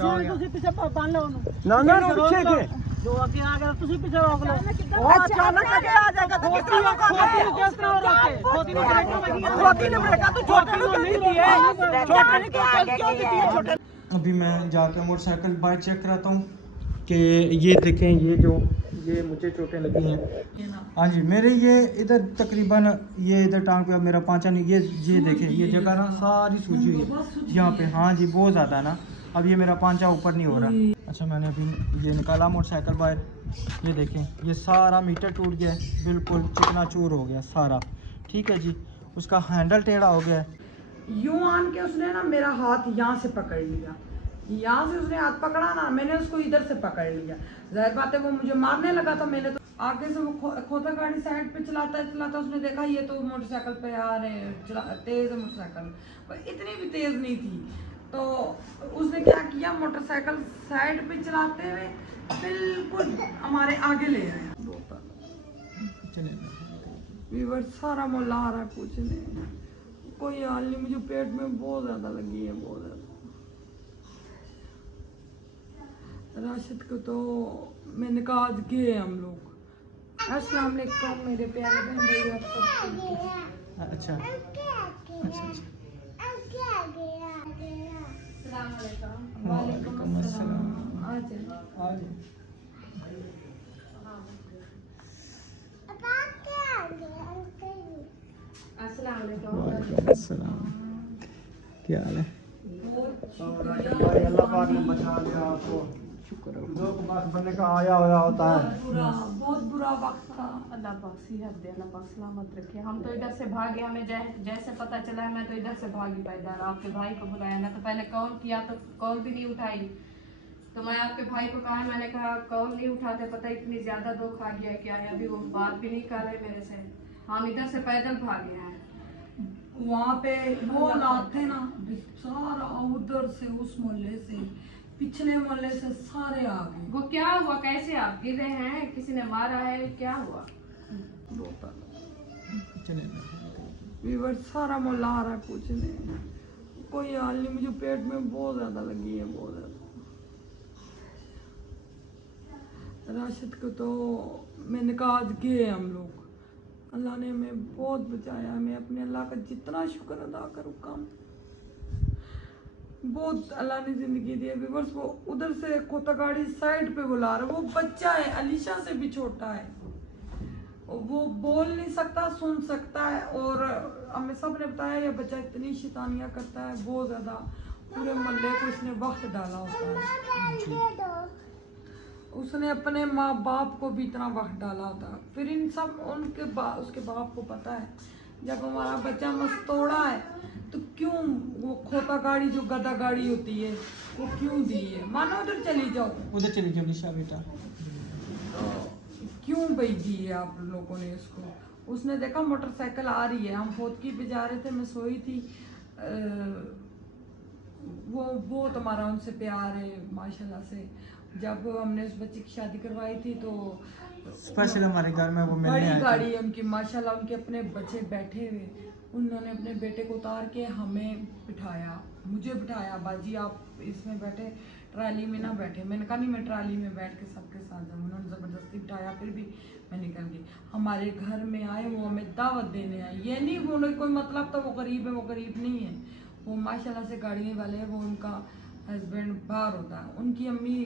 ਤੁਸੀਂ ਪਿੱਛੇ ਬੰਨ ਲਓ ਉਹਨੂੰ ਨਾ ਨਾ ਪਿੱਛੇ ਕੇ ਜੋ ਅੱਗੇ ਆ ਗਿਆ ਤੁਸੀਂ ਪਿੱਛੇ ਰੋਕ ਲਓ ਉਹ ਅਚਾਨਕ ਅੱਗੇ ਆ ਜਾਏਗਾ तो किस तरह रोकोगे ਕਿਸ ਤਰ੍ਹਾਂ ਰੋਕੇ ਖੋਤੀ ਨੂੰ ਬ੍ਰੇਕ ਲੱਗੀ ਹੈ खोती ने ब्रेक तू छोटे को क्यों दी है छोटे ने क्यों दी है छोटे। अभी मैं जाकर मोटरसाइकिल बाइक चेक कराता हूँ कि ये देखें ये मुझे चोटें लगी हैं। हाँ जी मेरे ये इधर तकरीबन ये इधर टांग पे मेरा पांचा नहीं ये देखें ये जगह ना सारी सूजी हुई है यहाँ पे। हाँ जी बहुत ज़्यादा ना अब ये मेरा पांचा ऊपर नहीं हो रहा। अच्छा मैंने अभी ये निकाला मोटरसाइकिल बाहर ये देखें ये सारा मीटर टूट गया है बिल्कुल चिकनाचूर हो गया सारा। ठीक है जी उसका हैंडल टेढ़ा हो गया है। यूं आन के उसने ना मेरा हाथ यहाँ से पकड़ लिया, यहाँ से उसने हाथ पकड़ा ना मैंने उसको इधर से पकड़ लिया। जाहिर बात है वो मुझे मारने लगा था। मैंने तो आगे से वो खोता गाड़ी साइड पे चलाता उसने देखा ये तो मोटरसाइकिल पे आ रहे हैं तेज है मोटरसाइकिल पर इतनी भी तेज नहीं थी। तो उसने क्या किया मोटरसाइकिल साइड पे चलाते हुए बिल्कुल हमारे आगे ले आया। सारा मोहल्ला आ रहा है पूछने कोई हाल नहीं। मुझे पेट में बहुत ज्यादा लगी है बहुत ज्यादा। राशिद को तो मैंने कहा आज गए हम लोग। अस्सलाम वालेकुम मेरे प्यारे बहन भाई आप सब। अच्छा वालेकुम अस्सलाम। क्या हाल है? अल्लाह पाक ने बचा लिया आपको शुक्र है। जो बनने का आया हुआ होता है बहुत बुरा वक्त था। अल्लाह पाक सेहत दे अल्लाह पाक सलामत रखे। हम तो इधर से भागे हमें जैसे पता चला मैं तो इधर से भागी पैदल आपके भाई को बुलाया। मैं तो पहले कॉल किया तो कॉल भी नहीं उठाई तो मैं आपके भाई को कहा मैंने कहा कॉल नहीं उठाते पता इतनी ज्यादा दुख आ गया क्या है। अभी वो बात भी नहीं कर रहे मेरे से। हम इधर से पैदल भागे हैं। वहाँ पे वो हालात थे ना सारा उधर से उस मोहल्ले से पिछले मोहल्ले से सारे आ गए। वो क्या हुआ कैसे आप गिरे हैं किसी ने मारा है क्या हुआ? सारा मोहल्ला आ रहा है पूछने कोई हाल नहीं। मुझे पेट में बहुत ज्यादा लगी है बहुत ज्यादा। राशिद को तो मैंने कहा आज गए हम लोग। अल्लाह ने हमें बहुत बचाया। मैं अपने अल्लाह का जितना शुक्र अदा करूँ कम। बहुत अल्लाह ने जिंदगी दी है। व्यूअर्स वो उधर से खोता गाड़ी साइड पे बुला रहा है। वो बच्चा है अलीशा से भी छोटा है। वो बोल नहीं सकता सुन सकता है और हमें सब ने बताया ये बच्चा इतनी शैतानियाँ करता है बहुत ज्यादा। पूरे मोहल्ले को इसने वक्त डाला होता है। उसने अपने माँ बाप को भी इतना वक्त डाला होता। फिर इन सब उसके बाप को पता है जब हमारा बच्चा मस्तोड़ा है तो क्यों वो खोता गाड़ी जो गधा गाड़ी होती है वो क्यों दी है। मानो उधर चली जाओ निशा बेटा तो क्यों भाई दी है आप लोगों ने उसको। उसने देखा मोटरसाइकिल आ रही है हम फोतकी पे जा रहे थे मैं सोई थी। वो बहुत हमारा उनसे प्यार है माशाल्लाह से। जब हमने उस बच्चे की शादी करवाई थी तो स्पेशल हमारे घर में वो मिलने बड़ी गाड़ी है उनकी माशाल्लाह। उनके अपने बच्चे बैठे हुए उन्होंने अपने बेटे को उतार के हमें बिठाया मुझे बिठाया बाजी आप इसमें बैठे ट्राली में ना बैठे। मैंने कहा नहीं मैं ट्राली में बैठ के सबके साथ जाऊँ। उन्होंने ज़बरदस्ती बिठाया फिर भी मैं निकल गई। हमारे घर में आए वो हमें दावत देने आए। ये नहीं वो कोई मतलब था वो गरीब है वो गरीब नहीं है। वो माशाल्लाह से गाड़ी वाले हैं। वो उनका हस्बैंड बाहर होता है। उनकी अम्मी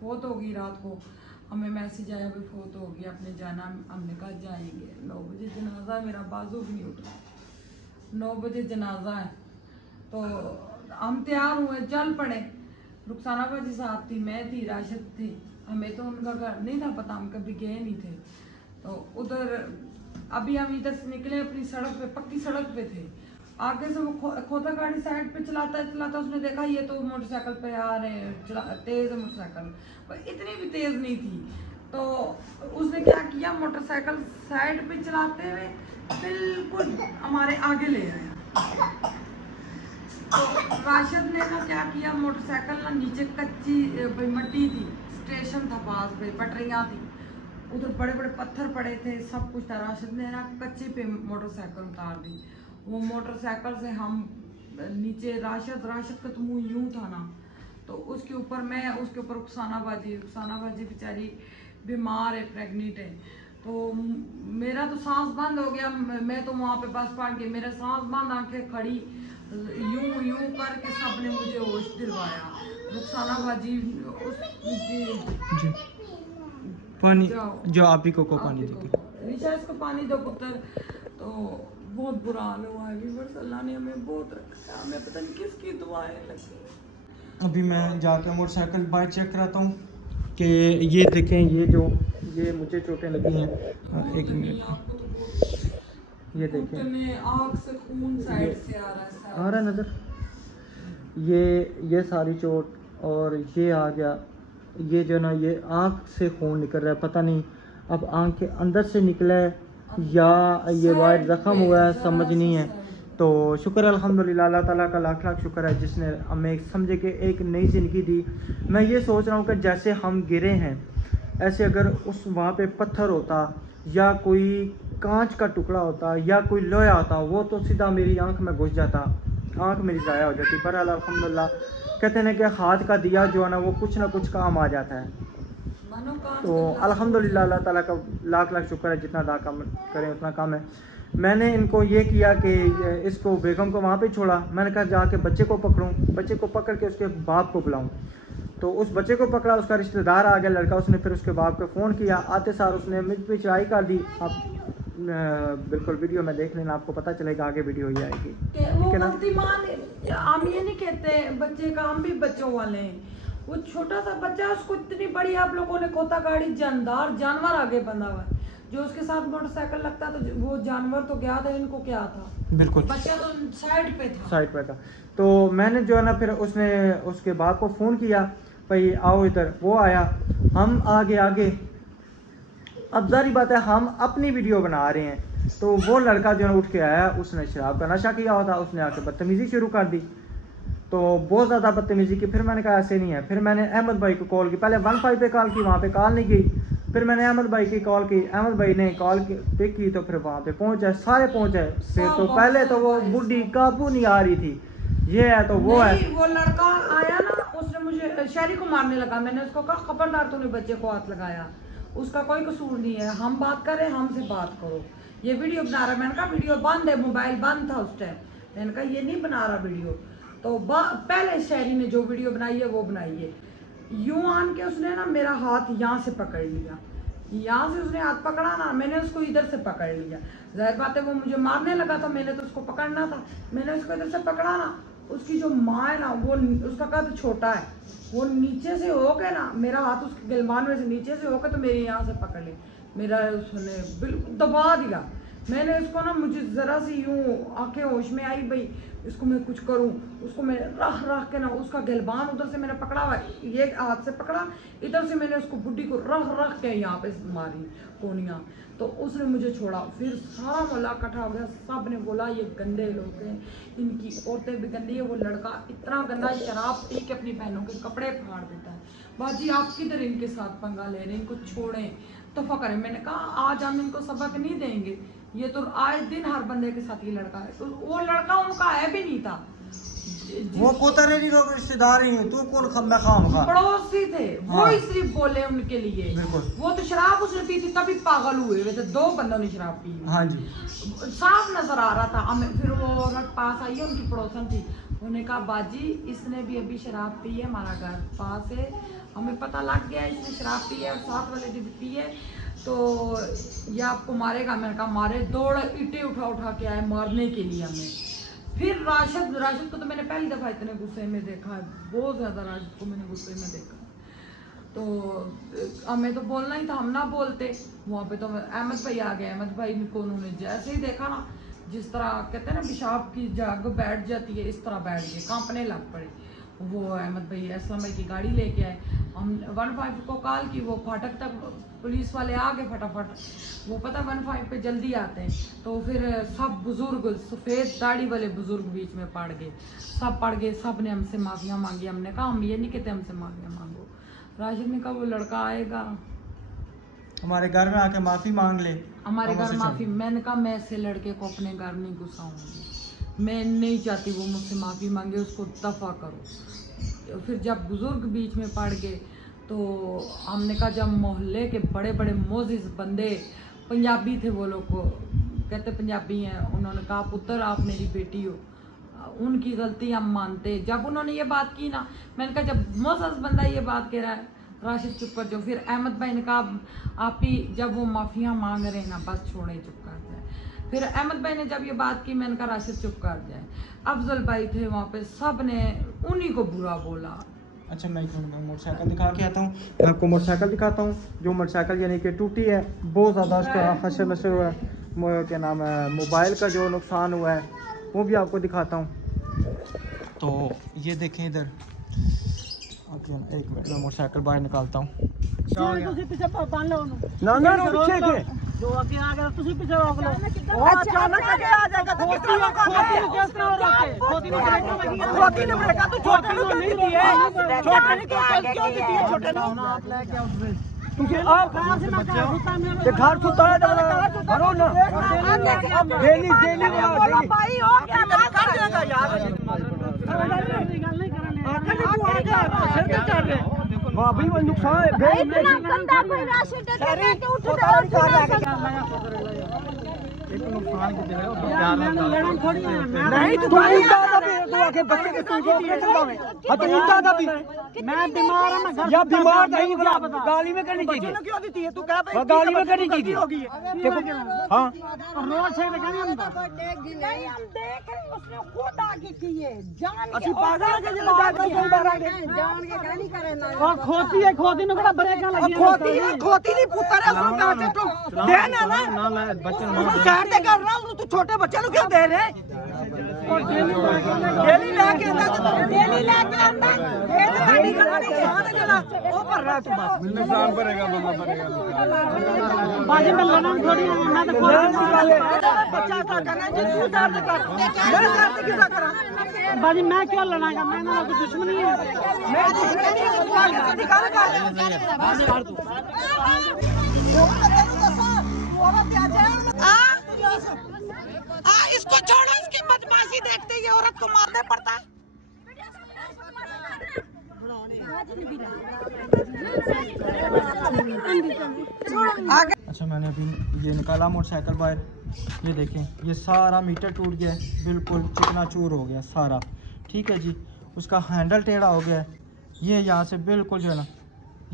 फोत होगी रात को हमें मैसेज आया भी फोत होगी अपने जाना। हमने कहा जाएंगे 9 बजे जनाजा मेरा बाजू भी नहीं उठ रहा 9 बजे जनाजा है तो हम तैयार हुए चल पड़े। रुखसाना बाजी साहब थी मैं थी राशिद थी। हमें तो उनका घर नहीं था पता हम कभी गए नहीं थे। तो उधर अभी हम इधर से निकले अपनी सड़क पे पक्की सड़क पे थे। आगे से वो खोता गाड़ी साइड पे चलाता उसने देखा ये तो मोटरसाइकिल पे आ रहे हैं तेज है मोटरसाइकिल पर इतनी भी तेज नहीं थी। तो उसने क्या किया मोटरसाइकिल साइड पे चलाते हुए बिल्कुल हमारे आगे ले आया। तो राशिद ने ना क्या किया मोटरसाइकिल ना नीचे कच्ची मट्टी थी स्टेशन था पास पे पटरियाँ थी उधर बड़े बड़े पत्थर पड़े थे सब कुछ था। राशिद ने ना कच्ची पे मोटरसाइकिल उतार दी। वो मोटरसाइकिल से हम नीचे राशिद का तो मुँह यूं था ना तो उसके ऊपर उकसाना बाजी बेचारी बीमार है, प्रेग्नेंट है। तो मेरा तो सांस बंद हो गया, मैं तो वहाँ पे बस पड़ गई, मेरा सांस बंद, आंखें खड़ी, यूं करके सबने मुझे होश दिलवाया। रुखसाना बाजी जी पानी जो आप ही को पानी दे ऋचा इसको पानी दो पुत्र। तो बहुत बुरा हाल हुआ है व्यूअर्स, अल्लाह ने हमें बहुत रखा है, हमें पता नहीं किसकी दुआएं लगी। अभी मैं जाकर मोटरसाइकिल बाइक चेक कराता हूँ कि ये देखें, ये मुझे चोटें लगी हैं। एक मिनट, ये देखें आँख से खून साइड से आ रहा है नज़र, ये सारी चोट और ये आ गया, ये जो ना ये आँख से खून निकल रहा है, पता नहीं अब आँख के अंदर से निकला है या ये वाइट ज़ख्म हुआ है, समझ नहीं है। तो शुक्र है अल्हम्दुलिल्लाह, अल्लाह ताला का लाख लाख शुक्र है जिसने हमें समझे कि एक नई ज़िंदगी दी। मैं ये सोच रहा हूँ कि जैसे हम गिरे हैं ऐसे अगर उस वहाँ पे पत्थर होता या कोई कांच का टुकड़ा होता या कोई लोहा होता, वो तो सीधा मेरी आंख में घुस जाता, आंख मेरी ज़ाया हो जाती। पर अल्हम्दुलिल्लाह कहते हैं कि हाथ का दिया जो है ना वो कुछ ना कुछ काम आ जाता है। तो अल्हम्दुलिल्लाह अल्लाह ताला का लाख लाख शुक्र है, जितना अदा कम करें उतना कम है। मैंने इनको ये किया कि इसको बेगम को वहाँ पे छोड़ा, मैंने कहा जाके बच्चे को पकड़ूँ, बच्चे को पकड़ के उसके बाप को बुलाऊँ। तो उस बच्चे को पकड़ा, उसका रिश्तेदार आ गया लड़का, उसने फिर उसके बाप को फ़ोन किया, आते सार उसने मुझ पे चढ़ाई कर दी। आप बिल्कुल वीडियो में देख लेना, आपको पता चलेगा, आगे वीडियो ही आएगी, ठीक है ना। हम ये नहीं कहते बच्चे का, हम भी बच्चों वाले हैं। वो छोटा सा बच्चा है, उसको इतनी बड़ी आप लोगों ने कोता गाड़ी जानदार जानवर आगे बंधा हुआ है, जो उसके साथ मोटरसाइकिल लगता तो वो जानवर तो गया था, इनको क्या था, बिल्कुल बच्चा तो साइड पे था। तो मैंने जो है ना फिर उसने उसके बाप को फ़ोन किया, भाई आओ इधर, वो आया, हम आगे अब जारी बात है हम अपनी वीडियो बना रहे हैं। तो वो लड़का जो है उठ के आया, उसने शराब का नशा किया हुआ था, उसने आके बदतमीज़ी शुरू कर दी, तो बहुत ज़्यादा बदतमीज़ी की। फिर मैंने कहा ऐसे नहीं है, फिर मैंने अहमद भाई को कॉल की, पहले 15 पे कॉल की, वहाँ पे कॉल नहीं गई, फिर मैंने अहमद भाई की कॉल की, अहमद भाई ने कॉल पिक की, तो फिर वहाँ पे पहुँचे, सारे पहुँचे। फिर तो पहले तो वो बुढ़ी काबू नहीं आ रही थी, ये है तो वो है। वो लड़का आया ना, उसने मुझे शहरी को मारने लगा, मैंने उसको कहा खबरदार तूने बच्चे को हाथ लगाया, उसका कोई कसूर नहीं है, हम बात करें, हमसे बात करो। ये वीडियो बना रहा है, मैंने कहा वीडियो बंद है, मोबाइल बंद था उस टाइम, मैंने कहा ये नहीं बना रहा वीडियो। तो पहले शहरी ने जो वीडियो बनाई है वो बनाई है, यूं आन के उसने ना मेरा हाथ यहाँ से पकड़ लिया, यहाँ से उसने हाथ पकड़ा ना, मैंने उसको इधर से पकड़ लिया। जाहिर बात है वो मुझे मारने लगा, तो मैंने तो उसको पकड़ना था, मैंने उसको इधर से पकड़ा ना। उसकी जो माँ है ना, वो उसका कद छोटा है, वो नीचे से होके ना मेरा हाथ उसके गिलमान में से नीचे से होके तो मेरे यहाँ से पकड़ ली, मेरा उसने बिल्कुल दबा दिया। मैंने उसको ना, मुझे ज़रा सी यूँ आंखें होश में आई, भाई इसको मैं कुछ करूं, उसको मैं रख के ना उसका गलबान उधर से मैंने पकड़ा हुआ, ये हाथ से पकड़ा, इधर से मैंने उसको बुड्ढी को रख के यहाँ पे मारी कोनियाँ, तो उसने मुझे छोड़ा। फिर सारा मोहल्ला इकट्ठा हो गया, सब ने बोला ये गंदे लोग हैं, इनकी औरतें भी गंदी है, वो लड़का इतना गंदा शराब पी के अपनी बहनों के कपड़े फाड़ देता है। बाजी आप किधर इनके साथ पंगा ले रहे हैं, इनको छोड़ें, तोहफा करें। मैंने कहा आज हम इनको सबक नहीं देंगे, ये तो आए दिन हर बंदे के साथ ये लड़का है। तो वो लड़का उनका है भी नहीं था, वो कोतरे नहीं लोग रिश्तेदार ही हैं, तू कौन खम्बा खाम खा, पड़ोसी थे, वो हाँ। ही सिर्फ बोले उनके लिए। वो तो शराब उसने पी थी तभी पागल हुए हुए थे, 2 बंदों ने शराब पी। हाँ जी, साफ नजर आ रहा था हमें। फिर वो औरत पास आई है, उनकी पड़ोसन थी, उन्होंने कहा बाजी इसने भी अभी शराब पी है, हमारा घर पास है, हमें पता लग गया इसने शराब पी है और साथ वाले दिन पी है, तो ये आपको मारेगा। मैंने कहा मारे, दौड़ ईंटें उठा के आए मारने के लिए हमें। फिर राशिद को तो मैंने पहली दफ़ा इतने गुस्से में देखा है, बहुत ज़्यादा राशिद को मैंने गुस्से में देखा। तो हमें तो बोलना ही था, हम ना बोलते। वहाँ पे तो अहमद भाई आ गए, अहमद भाई को उन्होंने जैसे ही देखा ना, जिस तरह कहते हैं ना पेशाब की जग बैठ जाती है, इस तरह बैठ गए, कांपने लग पड़े। वो अहमद भाई असलम भाई की गाड़ी लेके आए, हम 15 को कॉल की, वो फाटक तक पुलिस वाले आ गए फटाफट, वो पता 15 पे जल्दी आते हैं। तो फिर सब बुजुर्ग, सफ़ेद दाढ़ी वाले बुजुर्ग बीच में पड़ गए, सब पड़ गए, सब ने हमसे माफ़ियाँ मांगी। हमने कहा हम ये नहीं कहते हमसे माफ़ियाँ मांगो। राशिद ने कहा वो लड़का आएगा हमारे घर में आके माफ़ी मांग ले, हमारे घर माफ़ी। मैंने कहा मैं ऐसे लड़के को अपने घर नहीं घुसाऊंगी, मैं नहीं चाहती वो मुझसे माफ़ी मांगे, उसको दफ़ा करो। फिर जब बुजुर्ग बीच में पड़ गए तो हमने कहा, जब मोहल्ले के बड़े बड़े मोजिज बंदे, पंजाबी थे वो लोग, को कहते पंजाबी हैं, उन्होंने कहा पुत्र आप मेरी बेटी हो, उनकी गलती हम मानते। जब उन्होंने ये बात की ना, मैंने कहा जब मोजिज बंदा ये बात कह रहा है राशिद चुप कर जाओ। फिर अहमद भाई ने कहा आप ही, जब वो माफिया मांग रहे हैं ना बस छोड़े, चुप कर जाए। फिर अहमद भाई ने जब ये बात की, मैंने कहा राशिद चुप कर जाए। अफजल भाई थे वहाँ पे, सब ने उन्हीं को बुरा बोला। अच्छा मैं मोटरसाइकिल दिखा के आता हूँ, मैं आपको मोटरसाइकिल दिखाता हूँ। जो मोटरसाइकिल यानी कि टूटी है, बहुत ज़्यादा उसका हशर नशर हुआ है, क्या नाम है, मोबाइल का जो नुकसान हुआ है वो भी आपको दिखाता हूँ। तो ये देखें इधर, एक मिनट में मोटरसाइकिल बाहर निकालता हूँ। ਤੁਸੀਂ ਪਿੱਛੇ ਬੰਨ ਲਓ ਉਹਨੂੰ ना ना ना पीछे के ਜੋ ਅੱਗੇ ਆ ਗਿਆ ਤੁਸੀਂ ਪਿੱਛੇ ਰੋਕ ਲਓ वो अचानक आगे आ जाएगा तो ਖੋਤੀ ਨੂੰ ਕਿਸ ਤਰ੍ਹਾਂ ਰੋਕੇ ਖੋਤੀ ਨੂੰ ਬ੍ਰੇਕਾਂ ਲੱਗੀਆਂ छोटी ने ब्रेक तू छोटे को नहीं दी है छोटे ने क्यों दी है छोटे ने ਆਪ ਲੈ ਕੇ ਆਓ तुझे आप कहां से मैं कहां सुता मेरे ये घर सुता है भरो ना डेली डेली भाई हो गया कर देगा यार गल नहीं करने आखिर तू आ गया सिर पे चढ़ रहे वाह भाई वो नुकसान है इतना गंदा कोई राशि देते नहीं कि उठ लड़न थोड़ी है नहीं तू तू आके बच्चे के तू रोक के चलता है हतनीता का भी मैं बीमार हूं मैं घर या बीमार नहीं गाली में करनी चाहिए क्यों देती है तू क्या भाई गाली में करनी चाहिए होगी देखो हां रोज से लगाने हम नहीं हम देख रहे उसने खुद आगे की है जान ਅਸੀਂ ਪਾਗਲ ਕੇ ਜਿਹੜੇ ਬਾਤ ਕੋਈ ਬਾਰਾਂਗੇ जान के गाली करे ना और खोती है खोती में बड़ा ब्रेਕਾਂ लगी खोती नहीं पुੱਤਰ है उसको पैसे तू दे ना ना मैं बच्चे ਨੂੰ ਸਾਈਡ ਤੇ ਕਰ ਰਹਾ ਉਹਨੂੰ ਤੂੰ ਛੋਟੇ ਬੱਚੇ ਨੂੰ ਕਿਉਂ ਦੇ ਰਹੇ ਡੇਲੀ ਲੈ ਕੇ ਆਂਦਾ डेली लेके आंदा ये तो गाड़ी खड़ी है ਜਿਹੜਾ ਉਹ ਭਰ ਰਹਾ ਤੂੰ ਬਸ नुकसान भरेगा बाबा भरेगा बाजी में लड़न थोड़ी है मैं तो खोती ਬੱਚਾ का करना जी तू दर्द कर मेरे दर्द किसा करा बाजी मैं क्यों लड़ाऊंगा मैं ना कोई दुश्मनी है मैं दुश्मनी नहीं दिखा कर इसको छोड़ो, इसकी बदमाशी देखते ये औरत को मारने पड़ता है। अच्छा मैंने अभी ये निकाला मोटरसाइकिल बाहर, ये देखें ये सारा मीटर टूट गया है, बिल्कुल चिकनाचूर हो गया सारा, ठीक है जी। उसका हैंडल टेढ़ा हो गया है, ये यहाँ से बिल्कुल जो है ना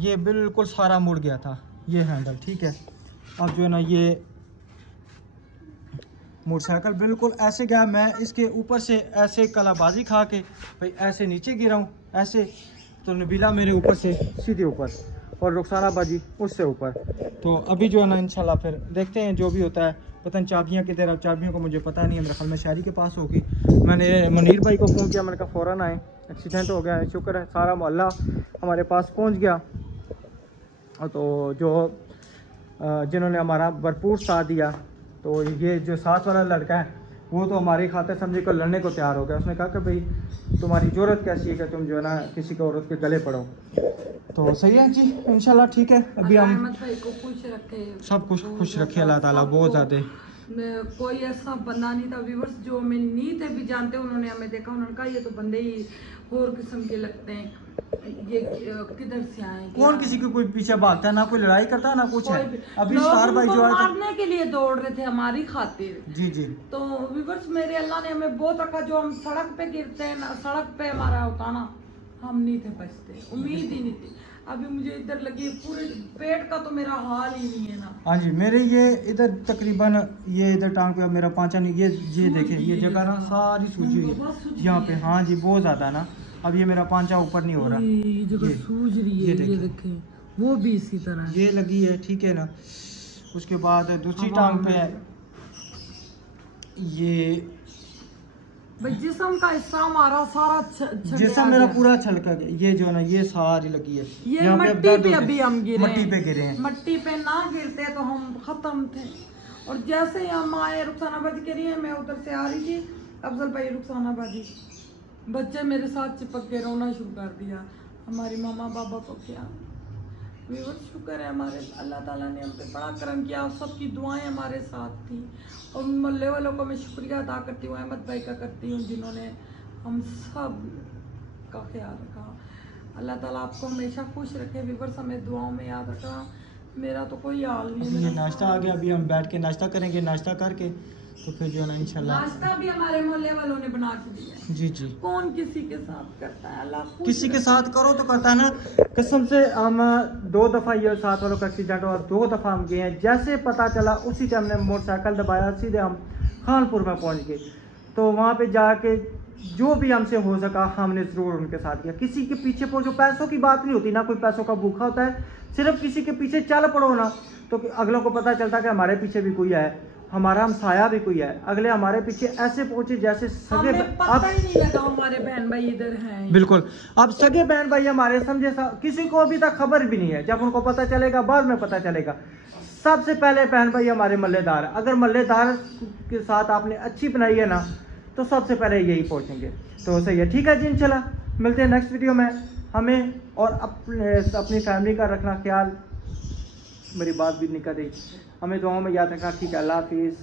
ये बिल्कुल सारा मुड़ गया था ये हैंडल, ठीक है। अब जो है ना ये मोटरसाइकिल बिल्कुल ऐसे गया, मैं इसके ऊपर से ऐसे कलाबाजी खा के भाई ऐसे नीचे गिरा हूँ ऐसे, तो नबीला मेरे ऊपर से सीधे ऊपर और रुखसाना बाजी उससे ऊपर। तो अभी जो है ना इंशाल्लाह फिर देखते हैं जो भी होता है। पता नहीं चाबियाँ किधर, अब चाबियों को मुझे पता नहीं है, मेरे ख्याल में शहरी के पास होगी। मैंने मुनीर भाई को फ़ोन किया, मैंने कहा फ़ौरन आए, एक्सीडेंट हो गया है, शुक्र है सारा मोहल्ला हमारे पास पहुँच गया। तो जो जिन्होंने हमारा भरपूर साथ दिया, तो ये जो साथ वाला लड़का है वो तो हमारी खातिर समझे को लड़ने को तैयार हो गया। उसने कहा कि भाई तुम्हारी ज़रूरत कैसी है कि तुम जो है ना किसी को औरत के गले पड़ो। तो सही है जी, इंशाल्लाह ठीक है। अभी हम अहमद भाई को खुश रखे, सब कुछ खुश रखे अल्लाह ताला, बहुत ज़्यादा। कोई ऐसा बंदा नहीं था व्यूअर्स जो हमें नहीं थे भी जानते, उन्होंने हमें देखा, उन्होंने कहा ये तो बंदे ही और किस्म के लगते हैं, ये किधर से आए, कौन किसी के कोई पीछे भागता है, ना कोई लड़ाई करता है ना कुछ है। अभी स्टार भाई जो है मारने के लिए दौड़ रहे थे हमारी खातिर। जी जी। तो व्यूअर्स मेरे अल्लाह ने हमें बहुत रखा, जो हम सड़क पे गिरते हैं ना, सड़क पे हमारा होता ना, हम नहीं थे बचते, उम्मीद ही नहीं थी। अभी मुझे इधर लगी पूरे पेट का तो मेरा हाल ही नहीं है ना। हाँ जी, मेरे ये इधर तकरीबन ये इधर टांग पे मेरा पांचा नहीं, ये देखें ये जगह ना सारी सूजी हुई है यहाँ पे। हाँ जी बहुत ज़्यादा ना, अब ये मेरा पांचा ऊपर नहीं हो रहा, ये जगह सूज रही है, ये देखें वो भी इसी तरह ये लगी है, ठीक है ना। उसके बाद दूसरी टांग पे है ये भाई जिस्म का हिस्सा हमारा सारा जिस्म मेरा पूरा छलका गया, ये जो है ना ये सारी लगी है। ये यहाँ मट्टी पे अभी हम गिरे, मट्टी पे गिरे हैं। मट्टी पे ना गिरते तो हम खत्म थे। और जैसे ही हम आए, रुखसाना बाजी कह रही है, मैं उधर से आ रही थी, अफजल भाई रुखसाना बाजी, बच्चे मेरे साथ चिपक के रोना शुरू कर दिया। हमारी मामा बाबा को क्या व्यूअर्स, शुक्र है हमारे अल्लाह ताला ने हम पे बड़ा करम किया, और सबकी दुआएं हमारे साथ थी। और मोहल्ले वालों को मैं शुक्रिया अदा करती हूँ, अहमद भाई का करती हूँ, जिन्होंने हम सब सबका ख्याल रखा। अल्लाह ताला आपको हमेशा खुश रखे, व्यूअर्स हमें दुआओं में याद रखा। मेरा तो कोई हाल नहीं अभी ये है। नाश्ता आ गया, अभी हम बैठ के नाश्ता करेंगे, नाश्ता करके तो फिर जो है ना इंशाल्लाह। नाश्ता भी हमारे मोहल्ले वालों ने बना के दिया है। जी जी, कौन किसी के साथ करता है, अल्लाह खुश किसी के रखे। साथ करो तो करता है ना। कसम से हम 2 दफ़ा ये साथ वालों का एक्सीडेंट और 2 दफ़ा हम गए हैं। जैसे पता चला उसी टाइम ने मोटरसाइकिल दबाया, सीधे हम खानपुर में पहुंच गए। तो वहाँ पे जाके जो भी हमसे हो सका हमने ज़रूर उनके साथ किया। किसी के पीछे जो पैसों की बात नहीं होती ना, कोई पैसों का भूखा होता है, सिर्फ किसी के पीछे चल पड़ो ना तो अगलों को पता चलता कि हमारे पीछे भी कोई है, हमारा हमसाया भी कोई है। अगले हमारे पीछे ऐसे पहुंचे जैसे सगे। हमें पता ही नहीं लगा हमारे बहन भाई इधर हैं। बिल्कुल, अब सगे बहन भाई हमारे समझे किसी को अभी तक खबर भी नहीं है। जब उनको पता चलेगा बाद में पता चलेगा। सबसे पहले बहन भाई हमारे मल्लेदार, अगर मल्लेदार के साथ आपने अच्छी बनाई है ना तो सबसे पहले यही पहुंचेंगे। तो सही है, ठीक है जी, इंशाल्लाह मिलते हैं नेक्स्ट वीडियो में। हमें और अपनी फैमिली का रखना ख्याल, मेरी बात भी नहीं कर रही, हमें दुआओं में याद रखना। ठीक है, अल्लाह हाफिज़।